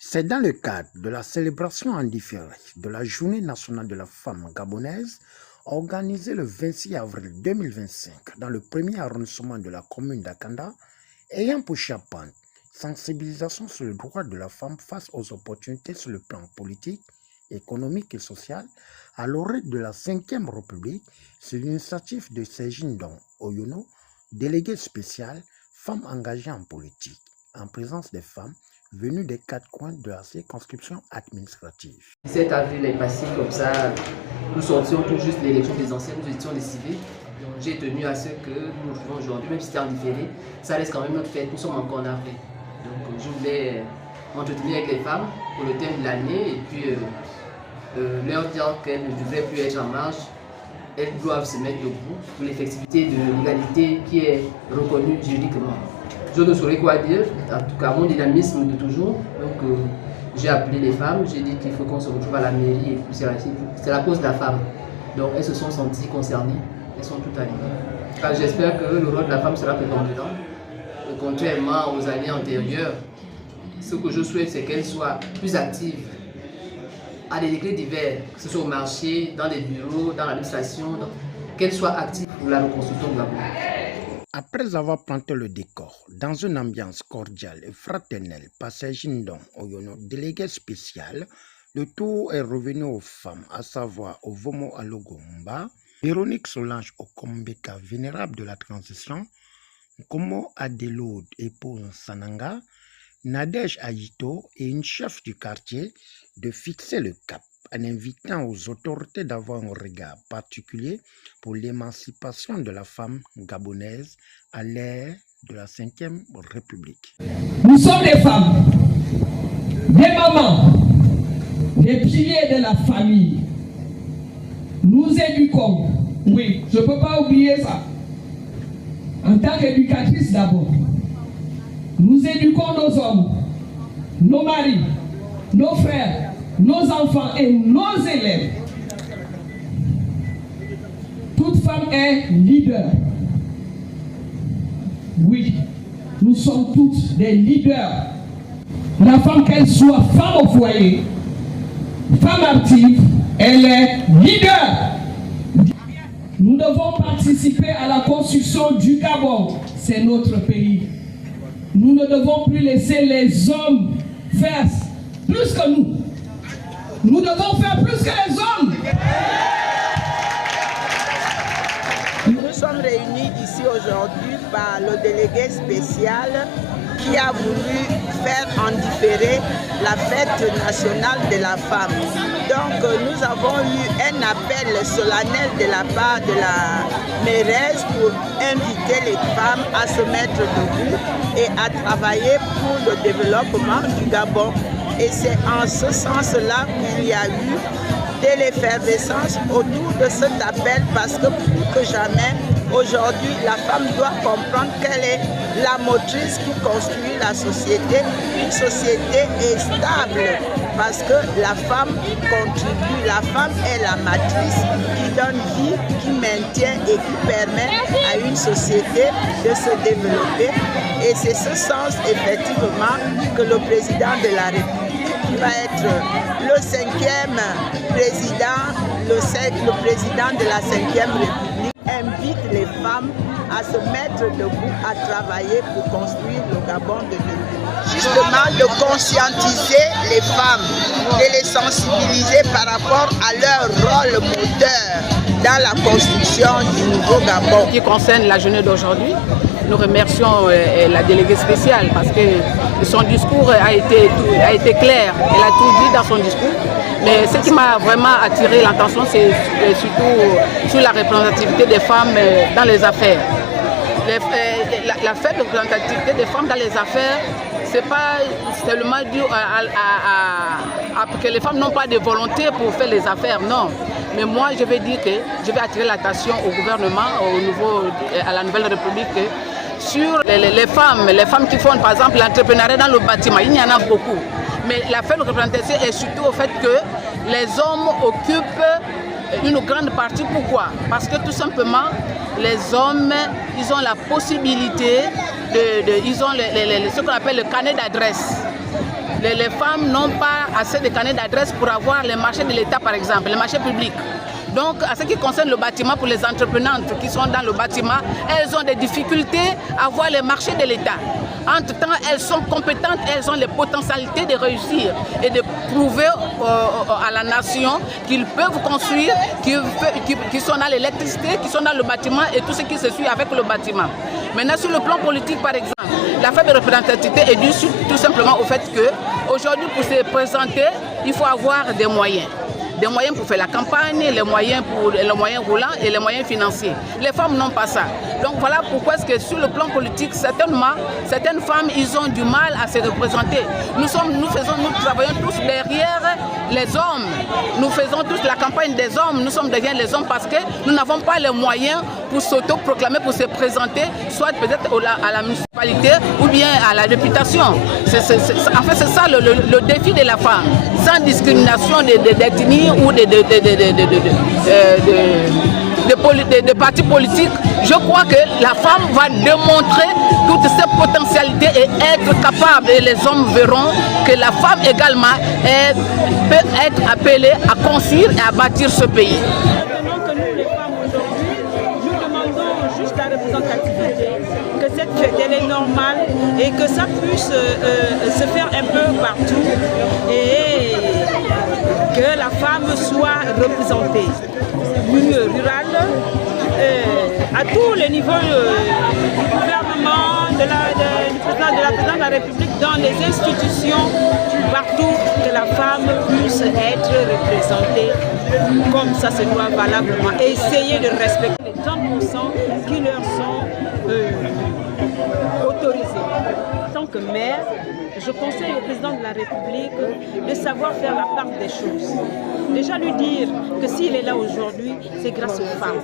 C'est dans le cadre de la célébration en différé de la Journée nationale de la femme gabonaise, organisée le 26 avril 2025 dans le premier arrondissement de la commune d'Akanda, ayant pour chapeau sensibilisation sur le droit de la femme face aux opportunités sur le plan politique, économique et social, à l'orée de la 5e République, sur l'initiative de Sejin Don Oyono, délégué spécial femmes engagées en politique, en présence des femmes venues des 4 coins de la circonscription administrative. 17 avril est passé comme ça, nous sortions tout juste de l'élection présidentielle, nous étions décidés. J'ai tenu à ce que nous vivons aujourd'hui, même si c'était en différé, ça reste quand même notre fête, nous sommes encore en Afrique. Donc je voulais m'entretenir avec les femmes pour le thème de l'année et puis leur dire qu'elles ne devraient plus être en marge, elles doivent se mettre debout pour l'effectivité de l'égalité qui est reconnue juridiquement. Je ne saurais quoi dire, en tout cas mon dynamisme de toujours. Donc j'ai appelé les femmes, j'ai dit qu'il faut qu'on se retrouve à la mairie et puis c'est la cause de la femme. Donc elles se sont senties concernées, elles sont toutes alignées. J'espère que le rôle de la femme sera prépondérant. Contrairement aux années antérieures, ce que je souhaite c'est qu'elle soit plus active à des degrés divers, que ce soit au marché, dans les bureaux, dans l'administration, qu'elle soit active pour la reconstruction de la politique. Après avoir planté le décor dans une ambiance cordiale et fraternelle par Sejin Don Oyono, délégué spécial, le tour est revenu aux femmes, à savoir au Vomo Alogomba, Véronique Solange Okombeka, vénérable de la transition, Komo Adelode, épouse Sananga, Nadège Ayito et une chef du quartier de fixer le cap en invitant aux autorités d'avoir un regard particulier pour l'émancipation de la femme gabonaise à l'ère de la 5e République. Nous sommes des femmes, des mamans, des piliers de la famille. Nous éduquons, oui, je ne peux pas oublier ça. En tant qu'éducatrice d'abord, nous éduquons nos hommes, nos maris, nos frères, nos enfants et nos élèves. Toute femme est leader. Oui, nous sommes toutes des leaders. La femme, qu'elle soit femme au foyer, femme active, elle est leader. Nous devons participer à la construction du Gabon. C'est notre pays. Nous ne devons plus laisser les hommes faire plus que nous. Nous devons faire plus que les hommes. Nous sommes réunis ici aujourd'hui par le délégué spécial qui a voulu faire en différé la fête nationale de la femme. Donc nous avons eu un appel solennel de la part de la mairesse pour inviter les femmes à se mettre debout et à travailler pour le développement du Gabon. Et c'est en ce sens-là qu'il y a eu de l'effervescence autour de cet appel parce que plus que jamais, aujourd'hui, la femme doit comprendre qu'elle est la motrice qui construit la société. Une société est stable parce que la femme contribue, la femme est la matrice qui donne vie, qui maintient et qui permet à une société de se développer. Et c'est ce sens, effectivement, que le président de la République, qui va être le 5e président, le président de la 5e République, invite les femmes à se mettre debout, à travailler pour construire le Gabon de demain. Justement, de conscientiser les femmes, de les sensibiliser par rapport à leur rôle moteur dans la construction du nouveau Gabon. En ce qui concerne la journée d'aujourd'hui, nous remercions la déléguée spéciale parce que son discours a été clair. Elle a tout dit dans son discours. Mais ce qui m'a vraiment attiré l'attention, c'est surtout sur la représentativité des femmes dans les affaires. La fête de représentativité des femmes dans les affaires, ce n'est pas seulement dû à que les femmes n'ont pas de volonté pour faire les affaires, non. Mais moi, je vais dire que je vais attirer l'attention au gouvernement, à la Nouvelle République, sur les femmes qui font par exemple l'entrepreneuriat dans le bâtiment. Il y en a beaucoup. Mais la fête de représentation est surtout au fait que les hommes occupent une grande partie. Pourquoi? Parce que tout simplement, les hommes, ils ont la possibilité ils ont ce qu'on appelle le carnet d'adresse. Les femmes n'ont pas assez de carnet d'adresse pour avoir les marchés de l'État, par exemple, les marchés publics. Donc, à ce qui concerne le bâtiment, pour les entreprenantes qui sont dans le bâtiment, elles ont des difficultés à avoir les marchés de l'État. Entre-temps, elles sont compétentes, elles ont les potentialités de réussir et de prouver à la nation qu'ils peuvent construire, qu'ils sont dans l'électricité, qu'ils sont dans le bâtiment et tout ce qui se suit avec le bâtiment. Maintenant, sur le plan politique, par exemple, la faible représentativité est due tout simplement au fait qu'aujourd'hui, pour se présenter, il faut avoir des moyens. Des moyens pour faire la campagne, les moyens roulants et les moyens financiers. Les femmes n'ont pas ça. Donc voilà pourquoi est-ce que sur le plan politique, certaines femmes, ils ont du mal à se représenter. Nous travaillons tous derrière les hommes. Nous faisons tous la campagne des hommes. Nous sommes derrière les hommes parce que nous n'avons pas les moyens pour s'auto-proclamer, pour se présenter, soit peut-être à la municipalité ou bien à la députation. En fait, c'est ça le défi de la femme. Sans discrimination d'ethnie ou de partis politiques, je crois que la femme va démontrer toutes ses potentialités et être capable, et les hommes verront que la femme également peut être appelée à construire et à bâtir ce pays. Maintenant que nous, les femmes, aujourd'hui, nous demandons juste la représentativité, que cette fête elle est normale et que ça puisse se faire un peu partout et que la femme soit représentée. Rurale, à tous les niveaux du gouvernement, du président de la République, dans les institutions, partout, que la femme puisse être représentée comme ça se doit valablement. Et essayer de respecter les 30% qui leur sont autorisés. En tant que maire, je conseille au président de la République de savoir faire la part des choses. Déjà lui dire que s'il est là aujourd'hui, c'est grâce aux femmes,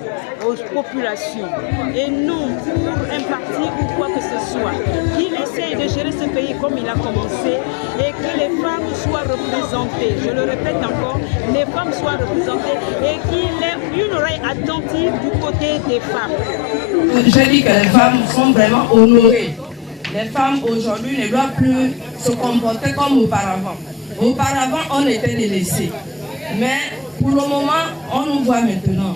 aux populations. Et non pour un parti ou quoi que ce soit. Qu'il essaye de gérer ce pays comme il a commencé et que les femmes soient représentées. Je le répète encore, les femmes soient représentées et qu'il ait une oreille attentive du côté des femmes. Je dis que les femmes sont vraiment honorées. Les femmes aujourd'hui ne doivent plus se comporter comme auparavant. Auparavant, on était délaissés. Mais pour le moment, on nous voit maintenant.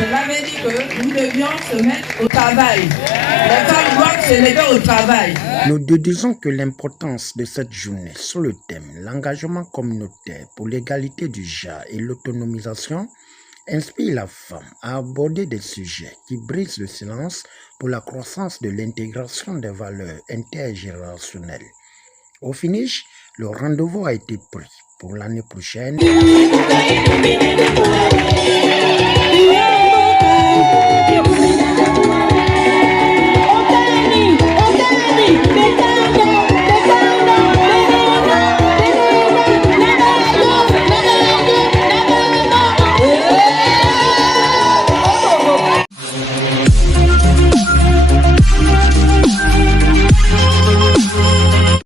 Cela veut dire que nous devions se mettre au travail. Les femmes doivent se lever au travail. Nous déduisons que l'importance de cette journée sur le thème l'engagement communautaire pour l'égalité du genre et l'autonomisation inspire la femme à aborder des sujets qui brisent le silence pour la croissance de l'intégration des valeurs intergénérationnelles. Au finish, le rendez-vous a été pris pour l'année prochaine.